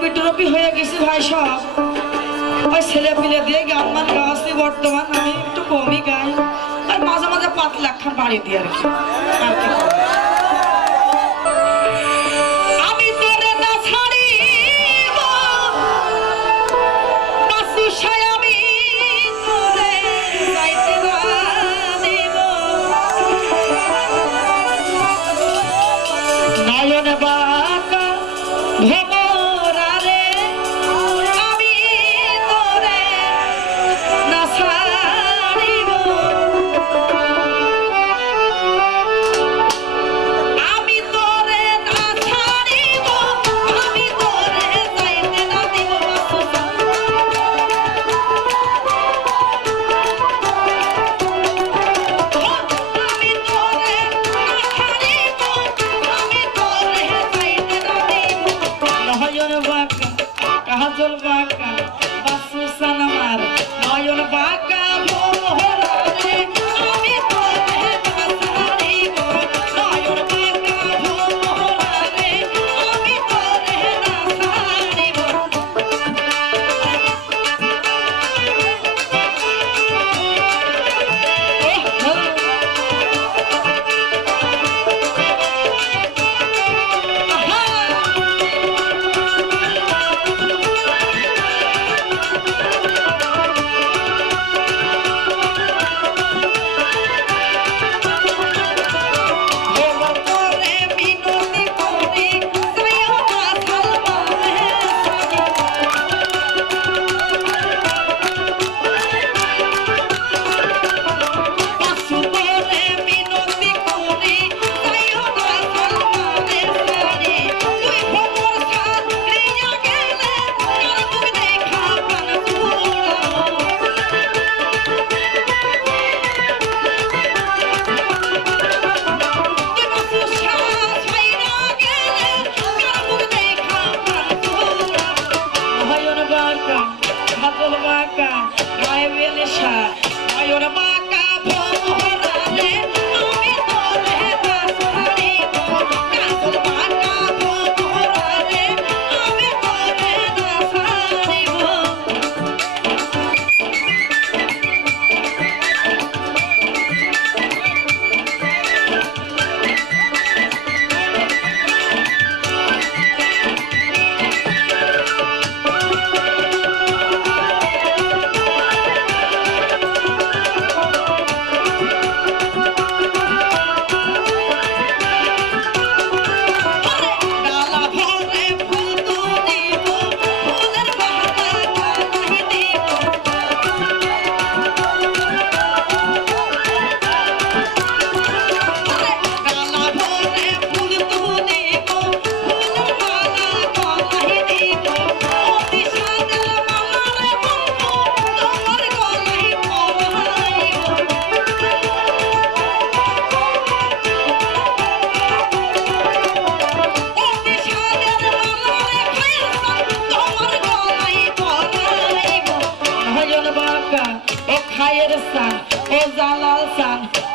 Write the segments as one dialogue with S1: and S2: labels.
S1: মুরব্বী হয়ে গেছি ভাই সব। ওই ছেলে পিলে দিয়ে গান মান বর্তমান, আমি একটু কমই গাই। আর মাঝে মাঝে পাঁচ লাখ খান বাড়ি দিয়ে আর hazır bakar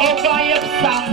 S1: Oh, I am sorry.